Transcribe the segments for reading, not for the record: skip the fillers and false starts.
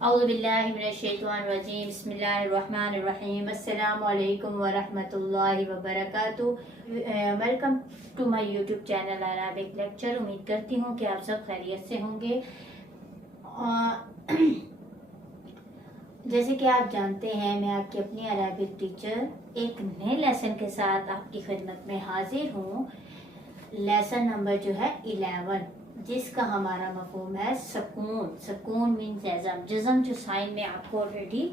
اعوذ باللہ من الشیطان الرجیم بسم اللہ الرحمن الرحیم السلام علیکم ورحمۃ اللہ وبرکاتہ۔ Welcome to my YouTube channel Arabic lecture. امید کرتی ہوں کہ آپ سب خیریت سے ہوں گے۔ جیسے کہ آپ جانتے ہیں میں آپ کی اپنی عربک ٹیچر ایک نئے لیسن کے ساتھ آپ کی خدمت میں حاضر ہوں۔ لیسن نمبر جو ہے 11، جس کا ہمارا مفہوم ہے سکون۔ سکون مینز جزم۔ جزم جو سائن میں آپ کو آلریڈی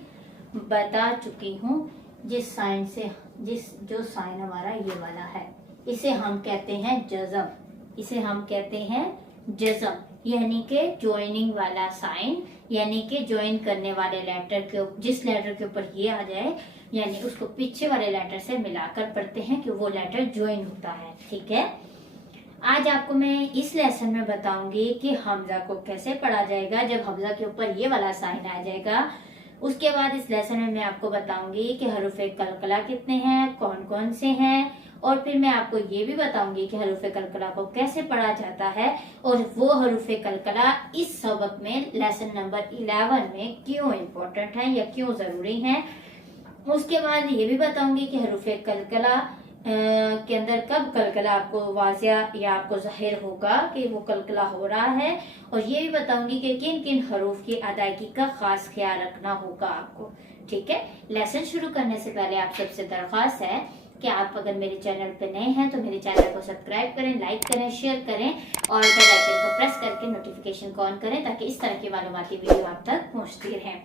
بتا چکی ہوں، جس سائن ہمارا یہ والا ہے، اسے ہم کہتے ہیں جزم۔ اسے ہم کہتے ہیں جزم، یعنی کہ جوائننگ والا سائن، یعنی کہ جوائن کرنے والے لیٹر کے جس لیٹر کے اوپر یہ آ جائے، یعنی اس کو پیچھے والے لیٹر سے ملا کر پڑھتے ہیں کہ وہ لیٹر جوائن ہوتا ہے۔ ٹھیک ہے، آج آپ کو میں اس لیسن میں بتاؤں گی کہ حمزہ کو کیسے پڑھا جائے گا جب حمزہ کے اوپر یہ والا سائن آ جائے گا۔ اس کے بعد اس لیسن میں آپ کو بتاؤں گی کہ حروف قلقلہ کتنے ہیں، کون کون سے ہیں، اور پھر میں آپ کو یہ بھی بتاؤں گی کہ حروف قلقلہ کو کیسے پڑھا جاتا ہے، اور وہ حروف قلقلہ اس سبق میں لیسن نمبر 11 میں کیوں امپورٹنٹ ہیں یا کیوں ضروری ہیں۔ اس کے بعد یہ بھی بتاؤں گی کہ حروف قلقلہ کے اندر کب قلقلہ آپ کو واضح یا آپ کو ظاہر ہوگا کہ وہ قلقلہ ہو رہا ہے، اور یہ بھی بتاؤں گی کہ کن کن حروف کی ادائیگی کا خاص خیال رکھنا ہوگا آپ کو۔ ٹھیک ہے، لیسن شروع کرنے سے پہلے آپ سب سے درخواست ہے کہ آپ اگر میرے چینل پہ نئے ہیں تو میرے چینل کو سبسکرائب کریں، لائک کریں، شیئر کریں، اور بیل آئیکن کو پریس کر کے نوٹیفیکیشن کو آن کریں تاکہ اس طرح کی معلوماتی ویڈیو آپ تک پہنچتی رہیں۔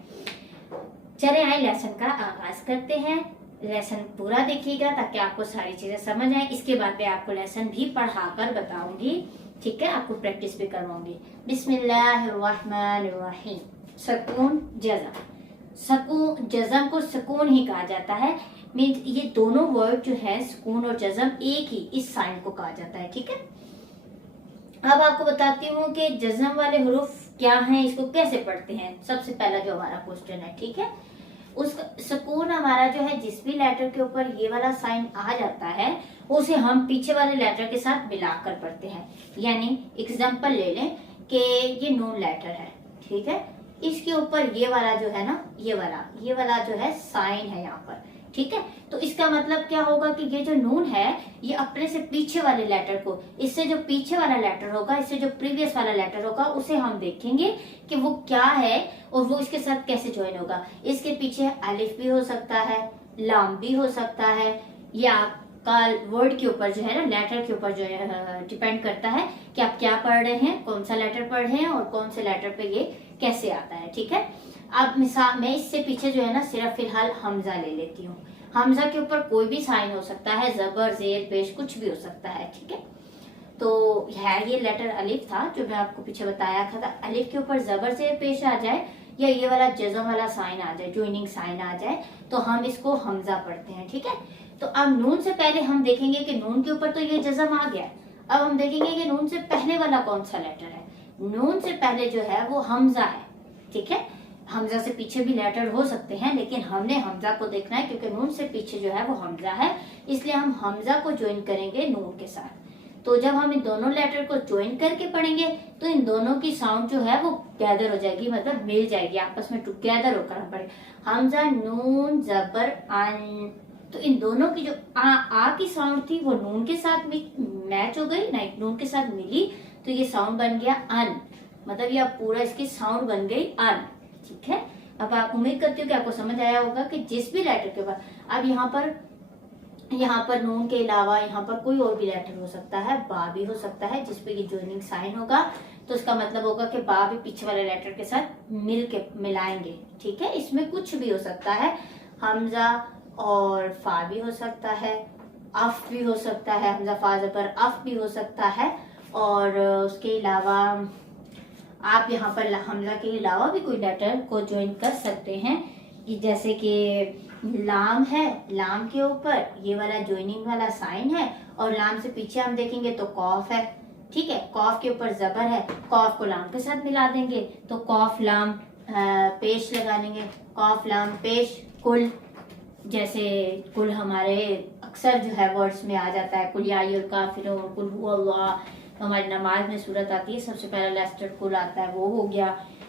چلے آئیں لیسن کا آغاز کرتے ہیں۔ لیسن پورا دیکھیے گا تاکہ آپ کو ساری چیزیں سمجھ آئیں۔ اس کے بعد میں آپ کو لیسن بھی پڑھا کر بتاؤں گی، ٹھیک ہے، آپ کو پریکٹس بھی کرواؤں گی۔ بسم اللہ الرحمن الرحیم۔ سکون جزم۔ سکون جزم کو سکون ہی کہا جاتا ہے، مینز یہ دونوں ورڈ جو ہے سکون اور جزم ایک ہی اس سائن کو کہا جاتا ہے۔ ٹھیک ہے، اب آپ کو بتاتی ہوں کہ جزم والے حروف کیا ہیں، اس کو کیسے پڑھتے ہیں۔ سب سے پہلا جو ہمارا کوسچن ہے، ٹھیک ہے، اس سکون ہمارا جو ہے جس بھی لیٹر کے اوپر یہ والا سائن آ جاتا ہے اسے ہم پیچھے والے لیٹر کے ساتھ ملا کر پڑھتے ہیں۔ یعنی اگزامپل لے لیں کہ یہ نون لیٹر ہے، ٹھیک ہے، اس کے اوپر یہ والا جو ہے نا، یہ والا جو ہے سائن ہے یہاں پر، ٹھیک ہے، تو اس کا مطلب کیا ہوگا کہ یہ جو نون ہے یہ اپنے سے پیچھے والے لیٹر کو، اس سے جو پیچھے والا لیٹر ہوگا، اس سے جو پریویس والا لیٹر ہوگا اسے ہم دیکھیں گے کہ وہ کیا ہے اور وہ اس کے ساتھ کیسے جوائن ہوگا۔ اس کے پیچھے الف بھی ہو سکتا ہے، لام بھی ہو سکتا ہے، یا کال ورڈ کے اوپر جو ہے نا، لیٹر کے اوپر جو ہے ڈیپینڈ کرتا ہے کہ آپ کیا پڑھ رہے ہیں، کون سا لیٹر پڑھ رہے ہیں اور کون سے لیٹر پہ یہ کیسے آتا ہے۔ ٹھیک ہے، اب مثال میں اس سے پیچھے جو ہے نا صرف فی الحال حمزہ لے لیتی ہوں۔ حمزہ کے اوپر کوئی بھی سائن ہو سکتا ہے، زبر، زیر، پیش، کچھ بھی ہو سکتا ہے۔ ٹھیک ہے، تو ہے یہ لیٹر الف تھا جو میں آپ کو پیچھے بتایا تھا، الف کے اوپر زبر زیر پیش آ جائے یا یہ والا جزم والا سائن آ جائے، جوائننگ سائن آ جائے، تو ہم اس کو حمزہ پڑھتے ہیں۔ ٹھیک ہے، تو اب نون سے پہلے ہم دیکھیں گے کہ نون کے اوپر تو یہ جزم آ گیا، اب ہم دیکھیں گے کہ نون سے پہلے والا کون سا لیٹر ہے۔ نون سے پہلے جو ہے وہ حمزہ ہے، ٹھیک ہے، حمزہ سے پیچھے بھی لیٹر ہو سکتے ہیں لیکن ہم نے حمزہ کو دیکھنا ہے کیونکہ نون سے پیچھے جو ہے وہ حمزہ ہے، اس لیے ہم حمزہ کو جوائن کریں گے نون کے ساتھ۔ تو جب ہم ان دونوں لیٹر کو جوائن کر کے پڑھیں گے تو ان دونوں کی ساؤنڈ جو ہے وہ گیدر ہو جائے گی، مطلب مل جائے گی آپس میں، ٹوگیدر ہو کر ہم پڑھیں گے حمزہ نون زبر ان۔ تو ان دونوں کی جو آ کی ساؤنڈ تھی وہ نون کے ساتھ میچ ہو گئی، نون کے ساتھ ملی، تو یہ ساؤنڈ بن گیا ان، مطلب یہ پورا اس کی ساؤنڈ بن گئی ان۔ ٹھیک ہے، اب آپ امید کرتی ہوں کہ آپ کو سمجھ آیا ہوگا کہ جس بھی لیٹر کے بعد، اب یہاں پر نون کے علاوہ یہاں پر کوئی اور بھی لیٹر ہو سکتا ہے، با بھی ہو سکتا ہے جس پہ یہ جوائننگ سائن ہوگا، تو اس کا مطلب ہوگا کہ با بھی پیچھے والے لیٹر کے ساتھ ملائیں گے۔ ٹھیک ہے، اس میں کچھ بھی ہو سکتا ہے، حمزہ اور فا بھی ہو سکتا ہے، اف بھی ہو سکتا ہے، حمزہ فا زبر اف بھی ہو سکتا ہے، اور اس کے علاوہ آپ یہاں پر حمزہ کے علاوہ بھی کوئی لیٹر کو جوائن کر سکتے ہیں، جیسے کہ لام ہے، لام کے اوپر یہ والا جوائننگ والا سائن ہے، اور لام سے پیچھے ہم دیکھیں گے تو قوف ہے، ٹھیک ہے، قوف کے اوپر زبر ہے، قوف کو لام کے ساتھ ملا دیں گے تو قوف لام پیش لگا لیں گے، قوف لام پیش کل، جیسے کل ہمارے اکثر جو ہے ورڈز میں آ جاتا ہے، کل یا ایھا الکافرون، کل هو اللہ، ہماری نماز میں صورت آتی ہے سب سے پہلا لیسٹر کل آتا ہے، وہ ہو گیا،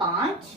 5,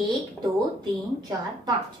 1 2 3 4 5।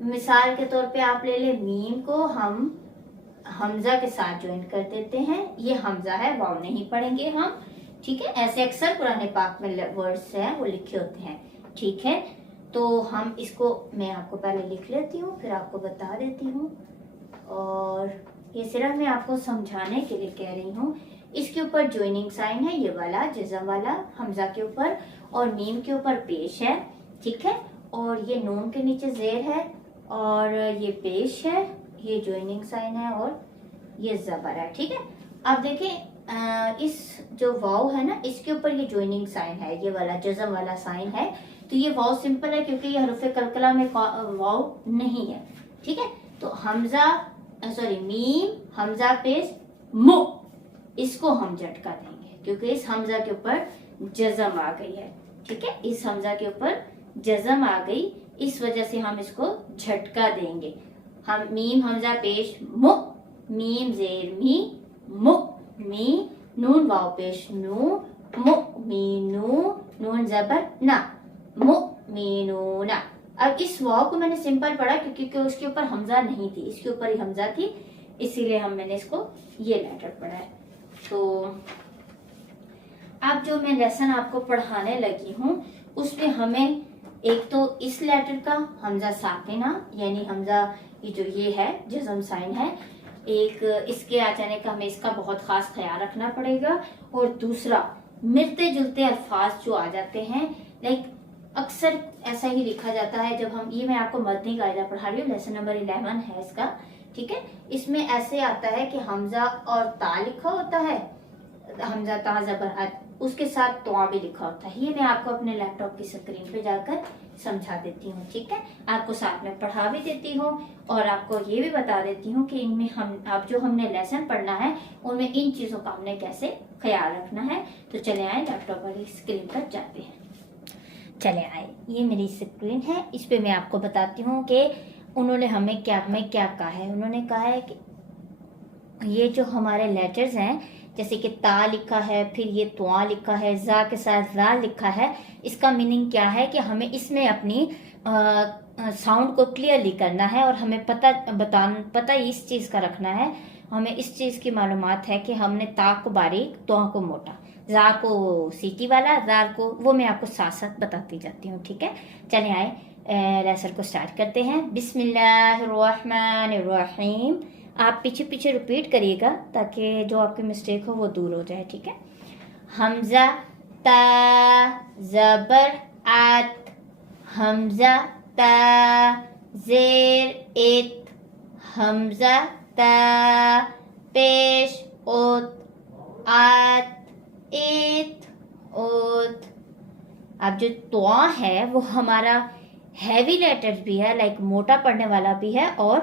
مثال کے طور پہ آپ لے لیں میم کو ہم حمزہ کے ساتھ جوائن کر دیتے ہیں، یہ حمزہ ہے، واو نہیں پڑھیں گے ہم، ٹھیک ہے. ایسے اکثر قرآن پاک میں ورڈز ہیں وہ لکھے ہوتے ہیں، ٹھیک ہے. تو ہم اس کو میں آپ کو پہلے لکھ لیتی ہوں پھر آپ کو بتا دیتی ہوں، اور یہ صرف میں آپ کو سمجھانے کے لیے کہہ رہی ہوں. اس کے اوپر جوائننگ سائن ہے، یہ والا جزم والا حمزہ کے اوپر، اور میم کے اوپر پیش ہے، ٹھیک ہے. اور یہ نون کے نیچے زیر ہے اور یہ پیش ہے، یہ جوائننگ سائن ہے اور یہ زبر ہے، ٹھیک ہے. اب دیکھیں اس جو واو ہے نا اس کے اوپر یہ جوائننگ سائن ہے، یہ والا جزم والا سائن ہے. تو یہ واو سمپل ہے کیونکہ یہ حروف قلقلہ میں واو نہیں ہے، ٹھیک ہے. تو حمزہ میم حمزہ پیش مو، اس کو ہم جھٹکا دیں گے کیونکہ اس حمزہ کے اوپر جزم آ گئی ہے، ٹھیک ہے. اس حمزہ کے اوپر جزم آ گئی، اس وجہ سے ہم اس کو جھٹکا دیں گے. ہم میم حمزہ پیش مو، میم زیر می مو می، نون واو پیش نو مو می نو، نون زبر نا مو می نو نا. اب اس واو کو میں نے سمپل پڑھا کیونکہ اس کے اوپر حمزہ نہیں تھی، اس کے اوپر ہی حمزہ تھی، اسی لیے میں نے اس کو یہ لیٹر پڑھا ہے. تو اب جو میں لیسن آپ کو پڑھانے لگی ہوں اس میں ہمیں ایک تو اس لیٹر کا حمزہ ساکنہ یعنی حمزہ یہ ہے جزم سائن ہے، ایک اس کے آ جانے کا ہمیں اس کا بہت خاص خیال رکھنا پڑے گا. اور دوسرا ملتے جلتے الفاظ جو آ جاتے ہیں، لائک اکثر ایسا ہی لکھا جاتا ہے. جب ہم یہ میں آپ کو متنی قاعدہ پڑھا رہی ہوں، لیسن نمبر 11 ہے اس کا، ٹھیک ہے. اس میں ایسے آتا ہے کہ حمزہ اور تا لکھا ہوتا ہے، حمزہ تا زبر ات، اس کے ساتھ تواں بھی لکھا ہوتا ہے. یہ میں آپ کو اپنے لیپ ٹاپ کی اسکرین پہ جا کر سمجھا دیتی ہوں، ٹھیک ہے. آپ کو ساتھ میں پڑھا بھی دیتی ہوں اور آپ کو یہ بھی بتا دیتی ہوں کہ ان میں ہم نے لیسن پڑھنا ہے ان میں ان چیزوں کا ہم نے کیسے خیال رکھنا ہے. تو چلے آئے لیپ ٹاپ والی اسکرین پر جاتے ہیں. چلے آئے، یہ میری اسکرین ہے، اس پہ میں آپ کو بتاتی ہوں کہ انہوں نے ہمیں کیا کہا ہے. انہوں نے کہا ہے کہ یہ جو ہمارے لیٹرز ہیں جیسے کہ تا لکھا ہے، پھر یہ تواں لکھا ہے، زا کے ساتھ را لکھا ہے، اس کا میننگ کیا ہے کہ ہمیں اس میں اپنی ساؤنڈ کو کلیئرلی کرنا ہے اور ہمیں پتہ اس چیز کا رکھنا ہے. ہمیں اس چیز کی معلومات ہے کہ ہم نے تا کو باریک، تواں کو موٹا، زا کو سیٹی والا، زار کو وہ میں آپ کو ساتھ ساتھ بتاتی جاتی ہوں، ٹھیک ہے. چلے آئے لیسن کو سٹارٹ کرتے ہیں. بسم اللہ الرحمن الرحیم. آپ پیچھے رپیٹ کریے گا تاکہ جو آپ کی مسٹیک ہو وہ دور ہو جائے، ٹھیک ہے. حمزہ تا زبر ات، حمزہ تا زیر ات، حمزہ تا پیش اوت آت ایت اوت. اب جو تواں ہے وہ ہمارا ہیوی لیٹر بھی ہے، لائک موٹا پڑھنے والا بھی ہے اور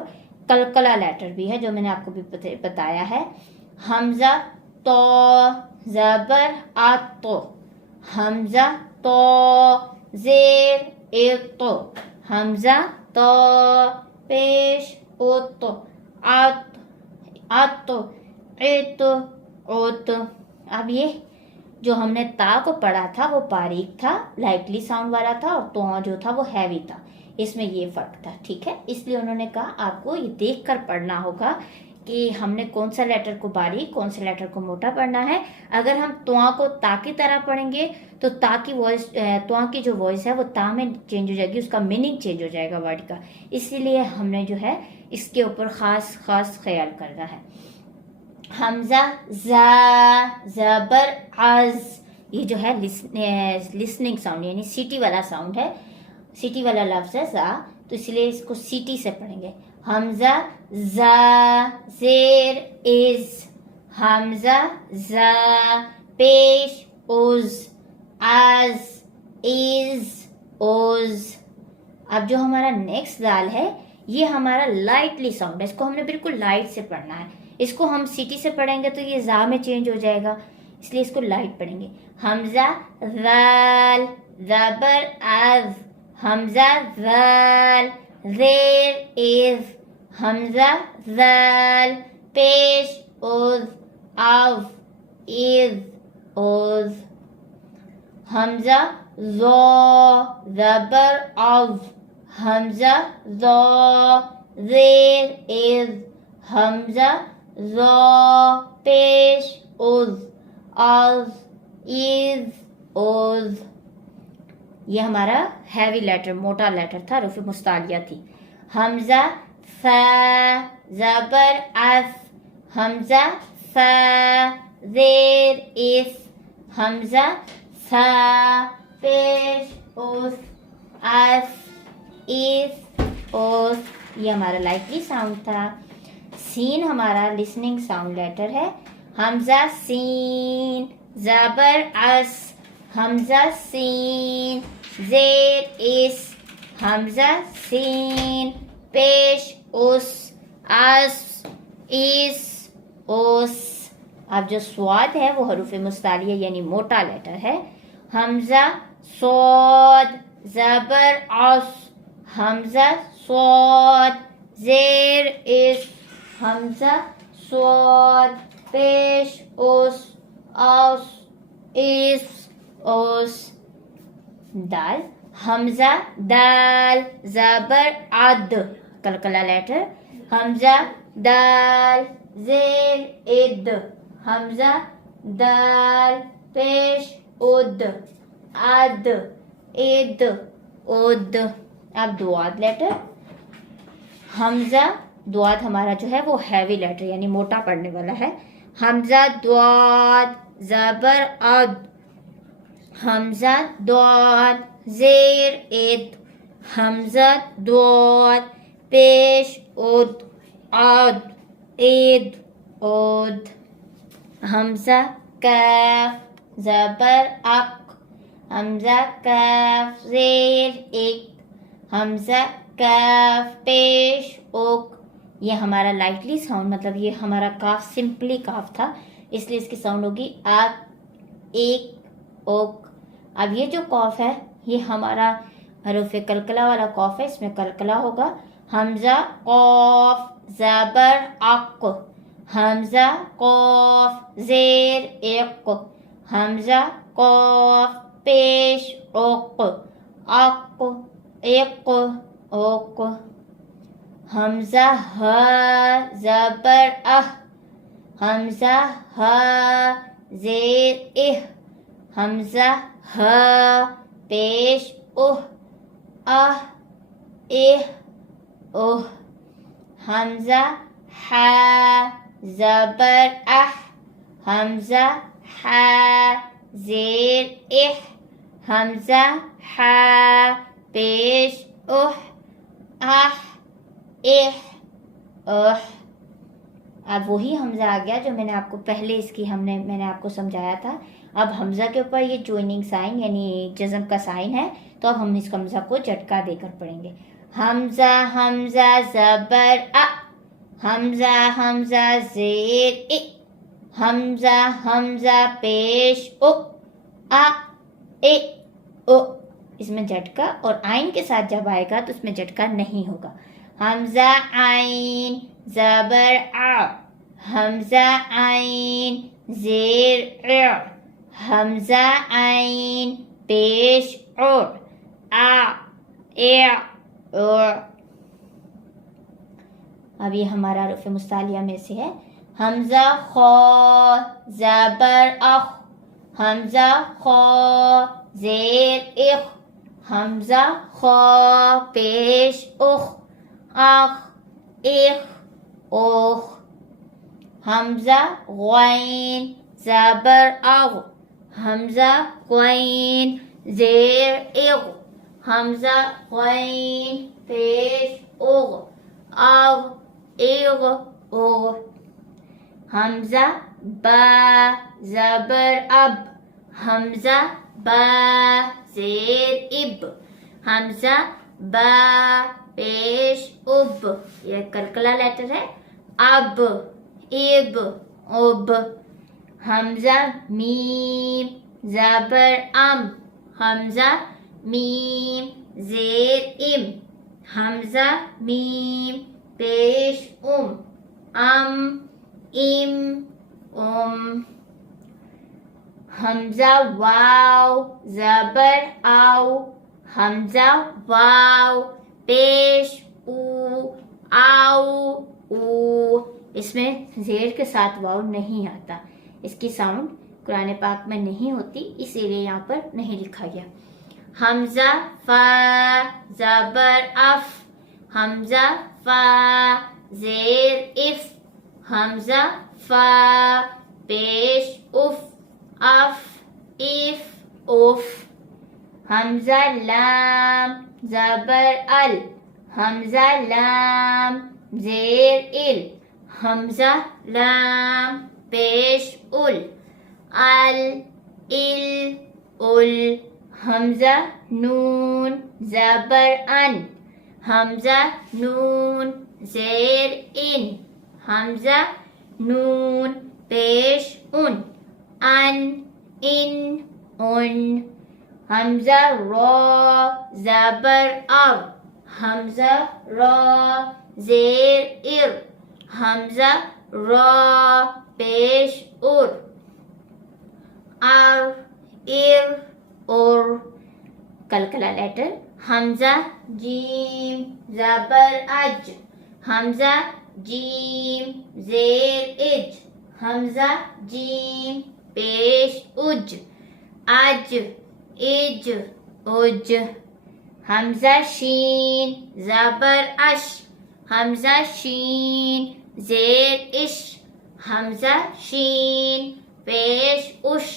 قلقلہ لیٹر بھی ہے جو میں نے آپ کو بھی بتایا ہے. حمزہ تو زبر آتو، حمزہ تو زیر ایتو، حمزہ تو پیش اوتو آتو ایتو اوتو. اب یہ جو ہم نے تا کو پڑھا تھا وہ باریک تھا، لائٹلی ساؤنڈ والا تھا، اور تواں جو تھا وہ ہیوی تھا. اس میں یہ فرق تھا، ٹھیک ہے. اس لیے انہوں نے کہا آپ کو یہ دیکھ کر پڑھنا ہوگا کہ ہم نے کون سا لیٹر کو باریک کون سے لیٹر کو موٹا پڑھنا ہے. اگر ہم تواں کو تا کی طرح پڑھیں گے تو تواں کی جو وائس ہے وہ تا میں چینج ہو جائے گی، اس کا میننگ چینج ہو جائے گا ورڈ کا. اسی لیے ہم نے جو ہے اس کے اوپر خاص خیال کرنا ہے. حمزہ زا زبر عز، یہ جو ہے لسننگ ساؤنڈ یعنی سیٹی والا ساؤنڈ ہے، سیٹی والا لفظ ہے زا، تو اس لیے اس کو سیٹی سے پڑھیں گے. حمزہ زا زیر از، حمزہ زا پیش اوز از از اوز. اب جو ہمارا نیکسٹ زال ہے یہ ہمارا لائٹلی ساؤنڈ ہے، اس کو ہم نے بالکل لائٹ سے پڑھنا ہے. اس کو ہم سیٹی سے پڑھیں گے تو یہ زا میں چینج ہو جائے گا، اس لیے اس کو لائٹ پڑھیں گے. حمزہ ذال زبر از، حمزہ ذال زیر از، حمزہ ذال پیش اوز از از اوز. حمزہ زو زبر از، حمزہ ذا زیر از حمزہ ذا پیش از از از اوز. یہ ہمارا ہیوی لیٹر موٹا لیٹر تھا حروف مستعلیہ تھی. حمزہ ثا زبر اس حمزہ ثا زیر اس حمزہ ثا پیش اس اس اوس. یہ ہمارا لائٹلی ساؤنڈ تھا. سین ہمارا لسننگ ساؤنڈ لیٹر ہے. حمزہ سین زبر اس حمزہ سین زیر اس حمزہ سین پیش اس اوس. اب جو سواد ہے وہ حروف مستعلیہ یعنی موٹا لیٹر ہے. حمزہ صاد زبر اس حمزہ صاد زیر اس حمزہ صاد پیش اس اوس. دال حمزہ دال زبر عد کلکلا لیٹر حمزہ دال زیر اد حمزہ دال پیش اد اد اد. اب دواد لیٹر. حمزہ دواد ہمارا جو ہے وہ ہیوی لیٹر یعنی موٹا پڑھنے والا ہے. حمزہ دواد زبر اد حمزہ دواد زیر اد حمزہ دواد پیش اد اد. حمزہ کاف زبر اق حمزہ کاف زیر اک حمزہ کاف پیش اوک. یہ ہمارا لائٹلی ساؤنڈ مطلب یہ ہمارا کاف سمپلی کاف تھا اس لیے اس کی ساؤنڈ ہوگی اک ایک اوک. اب یہ جو قاف ہے یہ ہمارا حروف کلکلا والا قاف ہے. اس میں کلکلا ہوگا. حمزہ قاف زبر اق حمزہ قاف زیر اق حمزہ قاف پیش اوق اق اوق. حمزہ ہا زبر اہ حمزہ ہا زیر اہ حمزہ ہا پیش اوہ اوہ. حمزہ ہا زبر اہ حمزہ ہا زیر اہ حمزہ ہا پیش اوہ اوہ. اب وہی حمزہ آ گیا جو میں نے آپ کو پہلے اس کی میں نے آپ کو سمجھایا تھا. اب حمزہ کے اوپر یہ جوائننگ سائن یعنی جزم کا سائن ہے تو اب ہم اس حمزہ کو جھٹکا دے کر پڑھیں گے. حمزہ حمزہ زبر ا حمزہ حمزہ زیر ا حمزہ حمزہ پیش او اس میں جھٹکا اور آئین کے ساتھ جب آئے گا تو اس میں جھٹکا نہیں ہوگا. حمزہ عین زبر ع حمزہ عین زیر ع حمزہ عین پیش اور اب یہ ہمارا حروف مستعلیہ میں سے ہے. حمزہ خا زبر اخ حمزہ خا زیر اخ حمزہ خا پیش اخ اخ اوخ. حمزہ غین زبر اغ حمزہ غین زیر اغ حمزہ غین پیش اغ اوغ. حمزہ با زبر اب حمزہ با زیر اب حمزہ با پیش اب. یہ کلکلا لیٹر ہے. اب اب. حمزہ میم زبر ام حمزہ میم زیر ام حمزہ میم پیش ام حمزہ واو زبر او حمزہ واو پیش او آؤ او، اس میں زیر کے ساتھ واؤ نہیں آتا، اس کی ساؤنڈ قرآن پاک میں نہیں ہوتی، اسی لیے یہاں پر نہیں لکھا گیا. حمزہ فا زبر اف، حمزہ فا زیر اف، حمزہ فا پیش اف اف اف اف. حمزہ لام زبر ال، حمزہ لام زیر ال، حمزہ لام پیش ال، ال ال ال. حمزہ نون زبر ان، حمزہ نون زیر ان، حمزہ نون پیش ان، ان ان. حمزہ را زبر ار، حمزہ را زیر ار، حمزہ را پیش ار، ار ار اور. کلکلا لیٹر. حمزہ جیم زبر اج، حمزہ جیم زیر اج، حمزہ جیم پیش اج، اج اج اج. حمزہ شین زبر اش، حمزہ شین زیر اش، حمزہ شین پیش اش،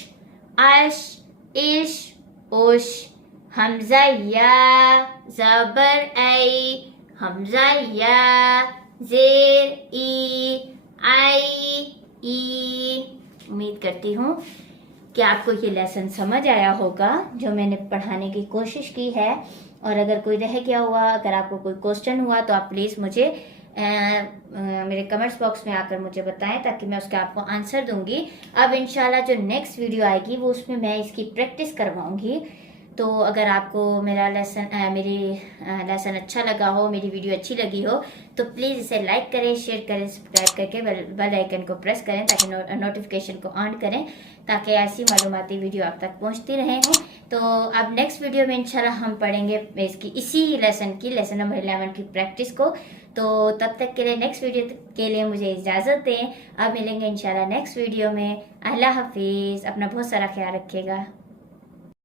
اش اش اش. حمزہ یا زبر ای، حمزہ یا زیر ای، آئی ای. امید کرتی ہوں کہ آپ کو یہ لیسن سمجھ آیا ہوگا جو میں نے پڑھانے کی کوشش کی ہے. اور اگر کوئی رہ گیا ہوا، اگر آپ کو کوئی کوسچن ہوا تو آپ پلیز مجھے میرے کمنٹس باکس میں آ کر مجھے بتائیں تاکہ میں اس کا آپ کو آنسر دوں گی. اب انشاءاللہ جو نیکسٹ ویڈیو آئے گی وہ اس میں اس کی پریکٹس کرواؤں گی. تو اگر آپ کو میری لیسن اچھا لگا ہو، میری ویڈیو اچھی لگی ہو تو پلیز اسے لائک کریں، شیئر کریں، سبسکرائب کر کے بیل آئیکن کو پریس کریں تاکہ نوٹیفیکیشن کو آن کریں تاکہ ایسی معلوماتی ویڈیو آپ تک پہنچتی رہیں. تو اب نیکسٹ ویڈیو میں انشاءاللہ ہم پڑھیں گے اس کی اسی لیسن نمبر 11 کی پریکٹس کو. تو تب تک کے لیے نیکسٹ ویڈیو کے لیے مجھے اجازت دیں. اب ملیں گے انشاءاللہ نیکسٹ ویڈیو میں. اللہ حافظ. اپنا بہت سارا خیال رکھیے گا.